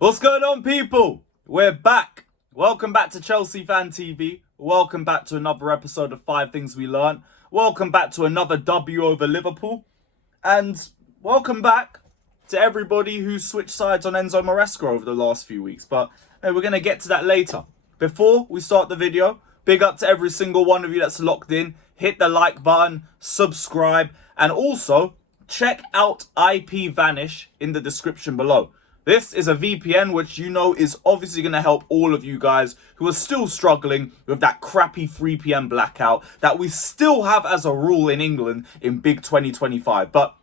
What's going on, people? We're back. Welcome back to Chelsea Fan TV. Welcome back to another episode of 5 Things We Learned. Welcome back to another W over Liverpool. And welcome back to everybody who switched sides on Enzo Maresca over the last few weeks. But hey, we're going to get to that later. Before we start the video, big up to every single one of you that's locked in. Hit the like button, subscribe, and also check out IPVANISH in the description below. This is a VPN which you know is obviously going to help all of you guys who are still struggling with that crappy 3 PM blackout that we still have as a rule in England in big 2025. But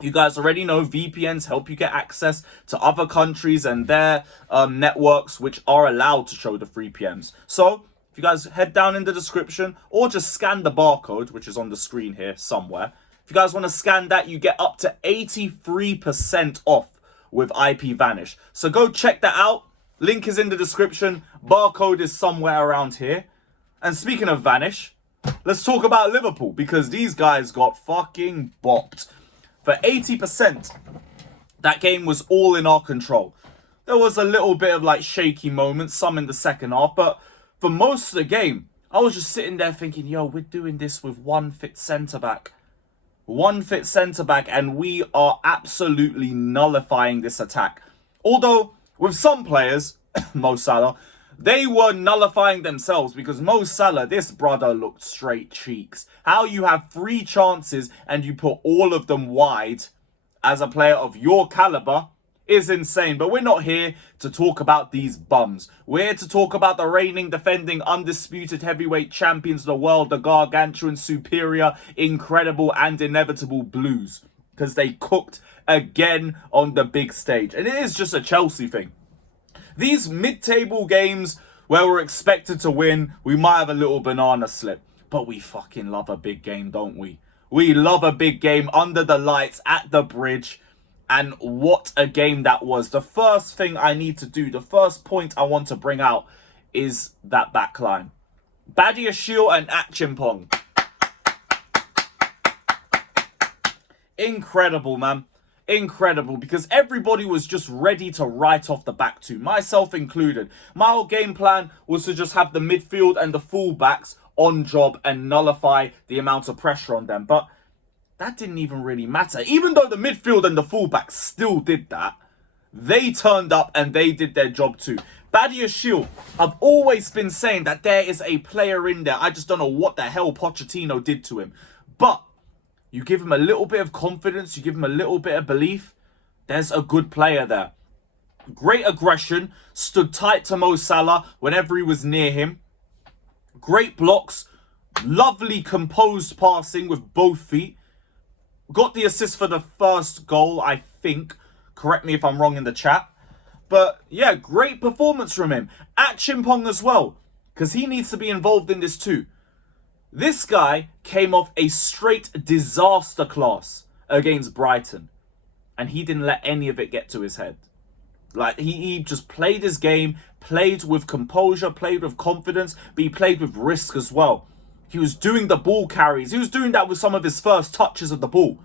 you guys already know VPNs help you get access to other countries and their networks which are allowed to show the 3 PMs. So if you guys head down in the description or just scan the barcode, which is on the screen here somewhere. If you guys want to scan that, you get up to 83% off with IPVanish. So go check that out. Link is in the description. Barcode is somewhere around here. And speaking of Vanish, let's talk about Liverpool because these guys got fucking bopped. For 80%, that game was all in our control. There was a little bit of like shaky moments, some in the second half, but for most of the game, I was just sitting there thinking, yo, we're doing this with one fit centre-back. One fit centre-back, and we are absolutely nullifying this attack. Although, with some players, Mo Salah, they were nullifying themselves because Mo Salah, this brother looked straight cheeks. How you have 3 chances and you put all of them wide as a player of your caliber is insane. But we're not here to talk about these bums. We're here to talk about the reigning, defending, undisputed heavyweight champions of the world, the gargantuan, superior, incredible and inevitable Blues. Because they cooked again on the big stage. And it is just a Chelsea thing. These mid-table games where we're expected to win, we might have a little banana slip. But we fucking love a big game, don't we? We love a big game under the lights at the bridge. And what a game that was. The first thing I need to do, the first point I want to bring out is that back line. Badiashile and Achimpong. Incredible, man. Incredible, because everybody was just ready to write off the back two, myself included. My whole game plan was to just have the midfield and the fullbacks on job and nullify the amount of pressure on them. But that didn't even really matter. Even though the midfield and the fullbacks still did that, they turned up and they did their job too. Badiashile, I've always been saying that there is a player in there. I just don't know what the hell Pochettino did to him. But you give him a little bit of confidence, you give him a little bit of belief, there's a good player there. Great aggression, stood tight to Mo Salah whenever he was near him. Great blocks, lovely composed passing with both feet. Got the assist for the first goal, I think. Correct me if I'm wrong in the chat. But yeah, great performance from him. Achimpong as well, because he needs to be involved in this too. This guy came off a straight disaster class against Brighton. And he didn't let any of it get to his head. Like, he just played his game, played with composure, played with confidence, but he played with risk as well. He was doing the ball carries. He was doing that with some of his first touches of the ball.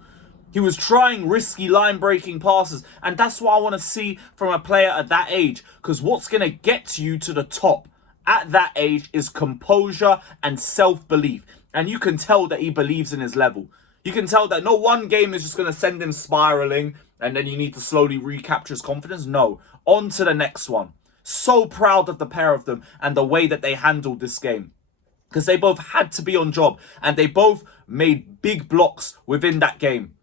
He was trying risky line-breaking passes. And that's what I want to see from a player at that age. Because what's going to get you to the top at that age is composure and self-belief. And you can tell that he believes in his level. You can tell that no one game is just going to send him spiraling and then you need to slowly recapture his confidence. No, on to the next one. So proud of the pair of them and the way that they handled this game. Because they both had to be on job. And they both made big blocks within that game.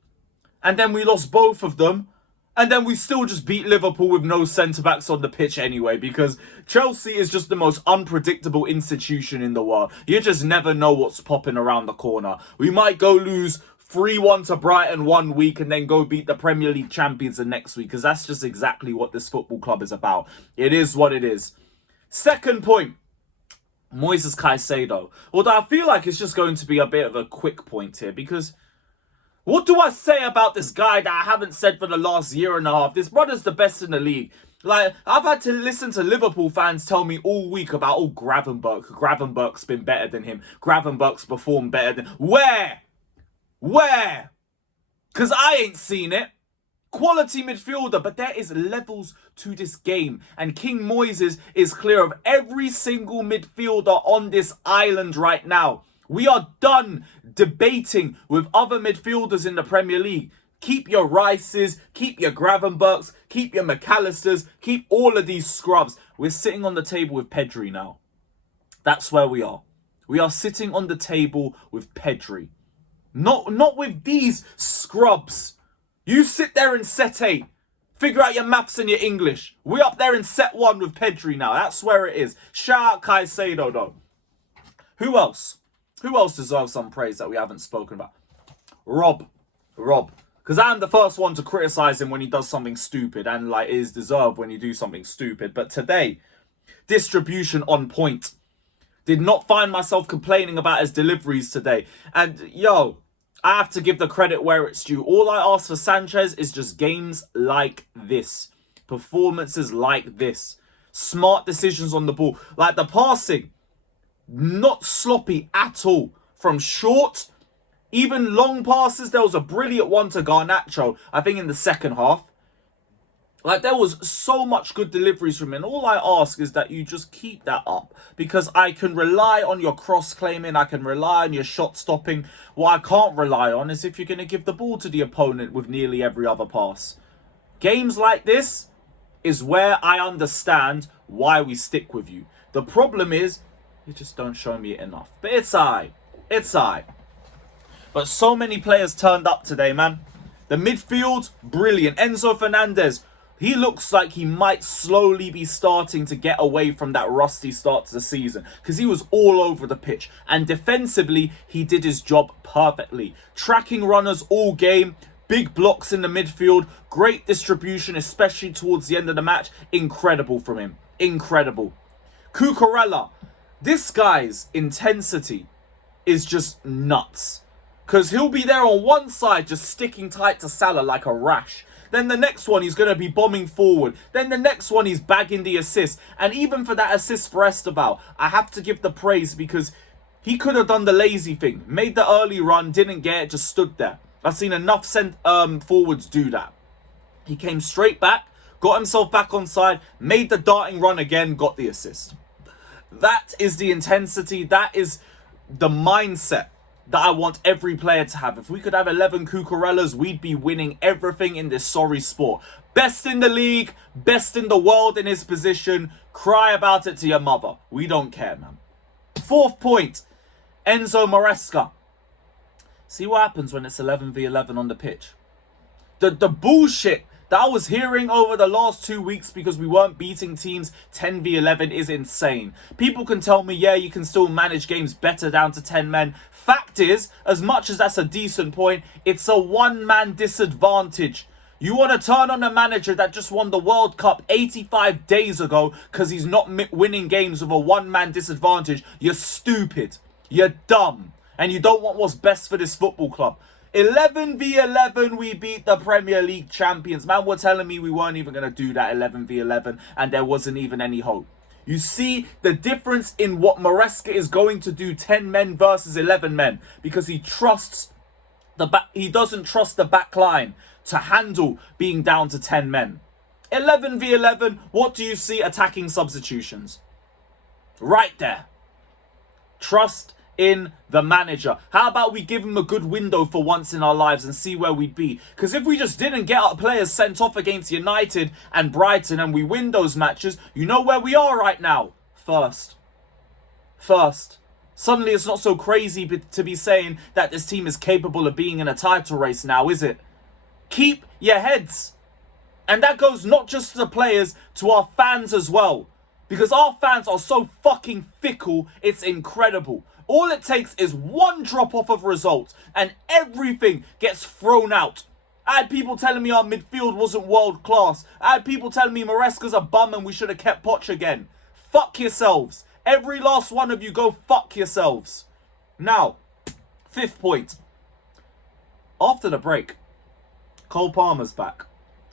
And then we lost both of them. And then we still just beat Liverpool with no centre-backs on the pitch anyway. Because Chelsea is just the most unpredictable institution in the world. You just never know what's popping around the corner. We might go lose 3-1 to Brighton one week and then go beat the Premier League champions the next week. Because that's just exactly what this football club is about. It is what it is. Second point. Moises Caicedo. Although I feel like it's just going to be a bit of a quick point here because what do I say about this guy that I haven't said for the last year and a half? This brother's the best in the league. Like, I've had to listen to Liverpool fans tell me all week about, oh, Gravenberch's been better than him. Gravenberch's performed better than... Where? Because I ain't seen it. Quality midfielder, but there is levels to this game. And King Moises is clear of every single midfielder on this island right now. We are done debating with other midfielders in the Premier League. Keep your Rices, keep your Gravenbergs, keep your McAllisters, keep all of these scrubs. We're sitting on the table with Pedri now. That's where we are. We are sitting on the table with Pedri. Not with these scrubs. You sit there in set 8. Figure out your maths and your English. We're up there in set 1 with Pedri now. That's where it is. Shout out Caicedo though. Who else? Who else deserves some praise that we haven't spoken about? Rob. Because I'm the first one to criticize him when he does something stupid. And like it is deserved when you do something stupid. But today, distribution on point. Did not find myself complaining about his deliveries today. And yo, I have to give the credit where it's due. All I ask for Sanchez is just games like this. Performances like this. Smart decisions on the ball. Like the passing. Not sloppy at all. From short, even long passes. There was a brilliant one to Garnacho, I think in the second half. Like, there was so much good deliveries from him. And all I ask is that you just keep that up. Because I can rely on your cross-claiming. I can rely on your shot-stopping. What I can't rely on is if you're going to give the ball to the opponent with nearly every other pass. Games like this is where I understand why we stick with you. The problem is, you just don't show me it enough. But it's alright. It's alright. But so many players turned up today, man. The midfield, brilliant. Enzo Fernandez. He looks like he might slowly be starting to get away from that rusty start to the season. Because he was all over the pitch. And defensively, he did his job perfectly. Tracking runners all game. Big blocks in the midfield. Great distribution, especially towards the end of the match. Incredible from him. Incredible. Cucurella. This guy's intensity is just nuts. Because he'll be there on one side just sticking tight to Salah like a rash. Then the next one, he's going to be bombing forward. Then the next one, he's bagging the assist. And even for that assist for Esteban, I have to give the praise because he could have done the lazy thing. Made the early run, didn't get it, just stood there. I've seen enough forwards do that. He came straight back, got himself back on side, made the darting run again, got the assist. That is the intensity. That is the mindset that I want every player to have. If we could have 11 Cucurellas, we'd be winning everything in this sorry sport. Best in the league, best in the world in his position. Cry about it to your mother. We don't care, man. 4th point, Enzo Maresca. See what happens when it's 11v11 on the pitch. The bullshit that I was hearing over the last 2 weeks because we weren't beating teams 10v11 is insane. People can tell me, yeah, you can still manage games better down to 10 men. Fact is, as much as that's a decent point, it's a one-man disadvantage. You want to turn on a manager that just won the World Cup 85 days ago because he's not winning games with a one-man disadvantage. You're stupid. You're dumb. And you don't want what's best for this football club. 11v11, we beat the Premier League champions. Man, were telling me we weren't even going to do that 11v11 and there wasn't even any hope. You see the difference in what Maresca is going to do 10 men versus 11 men because he trusts he doesn't trust the back line to handle being down to 10 men. 11v11, what do you see? Attacking substitutions. Right there. Trust in the manager. How about we give him a good window for once in our lives and see where we'd be? Because if we just didn't get our players sent off against United and Brighton and we win those matches, you know where we are right now. First. Suddenly it's not so crazy to be saying that this team is capable of being in a title race now, is it? Keep your heads. And that goes not just to the players, to our fans as well. Because our fans are so fucking fickle, it's incredible. All it takes is one drop off of results and everything gets thrown out. I had people telling me our midfield wasn't world class. I had people telling me Maresca's a bum and we should have kept Poch again. Fuck yourselves. Every last one of you go fuck yourselves. Now, 5th point. After the break, Cole Palmer's back.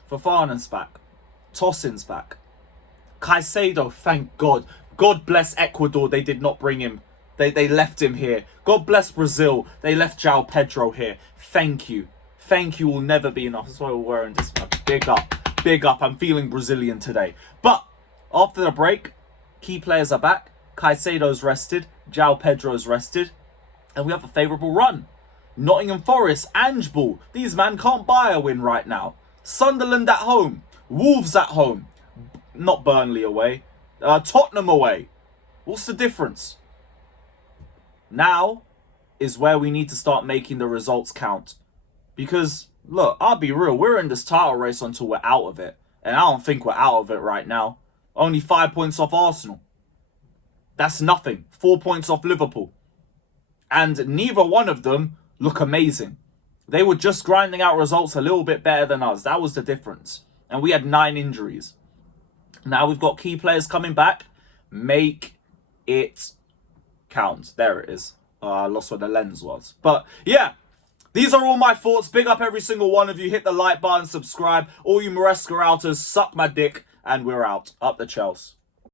Fofana's back. Tosin's back. Caicedo, thank God. God bless Ecuador, they did not bring him. They left him here. God bless Brazil, they left João Pedro here. Thank you. thank you will never be enough. That's why we're wearing this, man. Big up. Big up. I'm feeling Brazilian today. But after the break, key players are back. Caicedo's rested. João Pedro's rested. And we have a favourable run. Nottingham Forest, Ange Ball. These man can't buy a win right now. Sunderland at home. Wolves at home. Not Burnley away. Tottenham away. What's the difference? Now is where we need to start making the results count. Because, look, I'll be real. We're in this title race until we're out of it. And I don't think we're out of it right now. Only 5 points off Arsenal. That's nothing. 4 points off Liverpool. And neither one of them look amazing. They were just grinding out results a little bit better than us. That was the difference. And we had 9 injuries. Now we've got key players coming back. Make it count. There it is. I lost where the lens was. But yeah, these are all my thoughts. Big up every single one of you. Hit the like button, subscribe. All you Maresca outers, suck my dick. And we're out. Up the Chelsea.